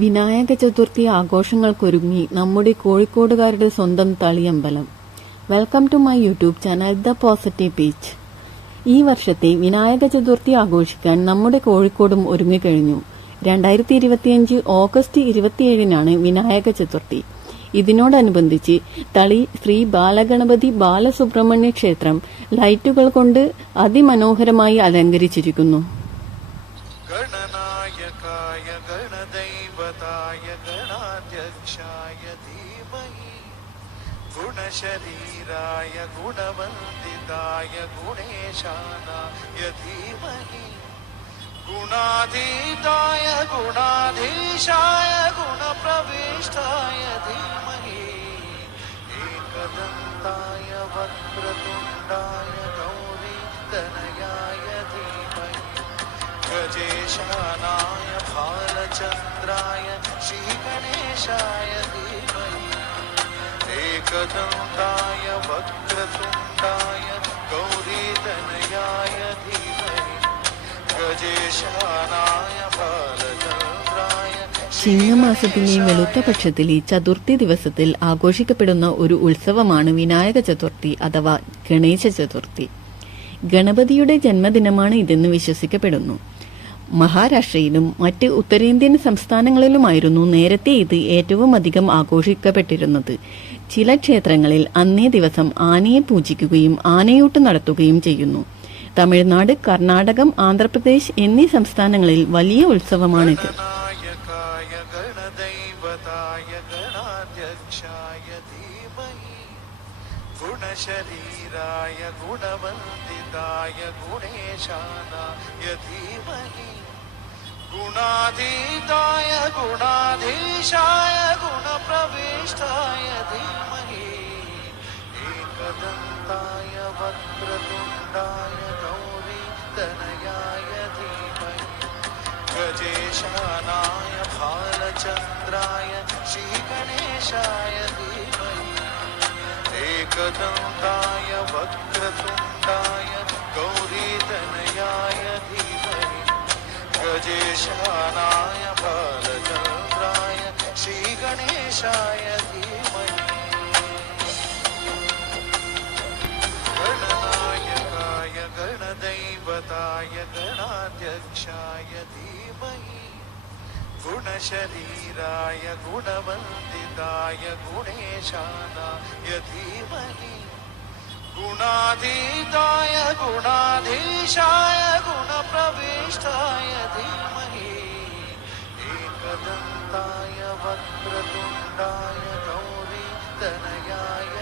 വിനായക ചതുർത്ഥി ആഘോഷങ്ങൾക്കൊരുങ്ങി നമ്മുടെ കോഴിക്കോടുകാരുടെ സ്വന്തം Thaliyambalam. Welcome to my YouTube channel the positive page. ഈ വർഷത്തെ വിനായക ചതുർത്ഥി ആഘോഷിക്കാൻ നമ്മുടെ കോഴിക്കോടും ഒരുങ്ങിക്കഴിഞ്ഞു. 2025 ഓഗസ്റ്റ് 27 വിനായക ചതുർത്ഥി. ഇതിനോടനുബന്ധിച്ച് തളി ശ്രീ ബാലഗണപതി ബാലസുബ്രഹ്മണ്യ ക്ഷേത്രം ലൈറ്റുകൾ കൊണ്ട് അതിമനോഹരമായി അലങ്കരിച്ചിരിക്കുന്നു. गणनायकाय गणदैवताय गणाध्यक्षाय धीमहि गुणशरीराय गुणवन्दिताय गुणेशानाय धीमहि गुणाधीताय गुणाधीशाय गुणप्रविष्टाय धीमहि एकदन्ताय वक्रतुण्डाय गौरीतनयाय धीमहि गजेशानाय भालचन्द्राय श्रीगणेशाय धीमहि एकदन्ताय वक्रतुण्डाय गौरीतनयाय धीमहि गजेशानाय भालचन्द्राय. ചിങ്ങമാസത്തിലെ വെളുത്ത പക്ഷത്തിലെ ചതുർത്ഥി ദിവസത്തിൽ ആഘോഷിക്കപ്പെടുന്ന ഒരു ഉത്സവമാണ് വിനായക ചതുർത്ഥി അഥവാ ഗണേശ ചതുർത്ഥി. ഗണപതിയുടെ ജന്മദിനമാണ് ഇതെന്ന് വിശ്വസിക്കപ്പെടുന്നു. മഹാരാഷ്ട്രയിലും മറ്റ് ഉത്തരേന്ത്യൻ സംസ്ഥാനങ്ങളിലുമായിരുന്നു നേരത്തെ ഇത് ഏറ്റവും അധികം ആഘോഷിക്കപ്പെട്ടിരുന്നത്. ചില ക്ഷേത്രങ്ങളിൽ അന്നേ ദിവസം ആനയെ പൂജിക്കുകയും ആനയൂട്ട് നടത്തുകയും ചെയ്യുന്നു. തമിഴ്നാട്, കർണാടകം, ആന്ധ്രാപ്രദേശ് എന്നീ സംസ്ഥാനങ്ങളിൽ വലിയ ഉത്സവമാണിത്. गुणशरीराय गुणवन्दिताय गुणेशानाय धीमहि गुणाधीताय गुणाधीशाय गुणप्रविष्टाय धीमहि एकदन्ताय वक्रतुण्डाय गौरीतनयाय धीमहि गजेशानाय भालचन्द्राय श्रीगणेशाय धीमहि एकदन्ताय वक्रतुण्डाय गौरीतनयाय धीमहि गजेशानाय भालचन्द्राय श्रीगणेशाय धीमहि गणनायकाय गणदैवताय गणाध्यक्षाय धीमहि गुणशरीराय गुणवन्दिताय गुणेशानाय धीमहि गुणाधीताय गुणाधीशाय गुणप्रविष्टाय धीमहि एकदन्ताय वक्रतुण्डाय गौरीतनयाय